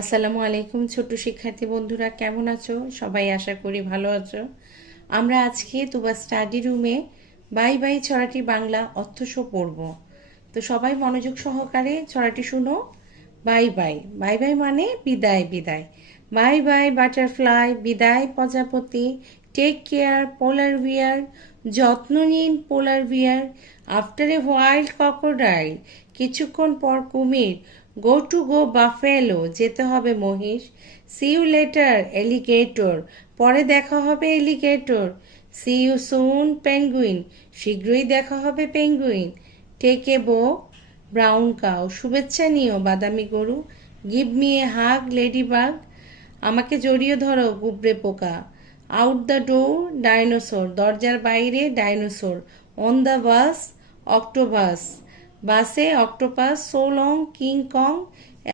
আসসালামু আলাইকুম ছোট শিক্ষার্থী বন্ধুরা, কেমন আছো? সবাই আশা করি ভালো আছো। আমরা আজকে তুবা স্টাডি রুমে বাই বাই ছড়াটি বাংলা অর্থসহ পড়ব। তো সবাই মনোযোগ সহকারে ছড়াটি শুনো। Bye bye. বাই বাই মানে বিদায় বিদায়। বাই বাই বাটারফ্লাই, বিদায় প্রজাপতি। টেক কেয়ার পোলার বিয়ার, যত্ন নিন পোলার বিয়ার। আফটার এ হোয়াইল ক্রকোডাইল, কিছুক্ষণ পর কুমির। গো টু গো বাফেলো, যেতে হবে মহিষ। সি ইউ লেটার এলিগেটর, পরে দেখা হবে alligator. See you soon penguin, শীঘ্রই দেখা হবে পেঙ্গুইন। টেক এ বো ব্রাউন কাউ, শুভেচ্ছা নিও বাদামি গরু। Give me a hug ladybug, আমাকে জড়িয়ে ধরো গুবরে পোকা। আউট দ্য ডোর ডাইনোসর, দরজার বাইরে dinosaur. On the bus octopus, বাসে octopus. So long King Kong,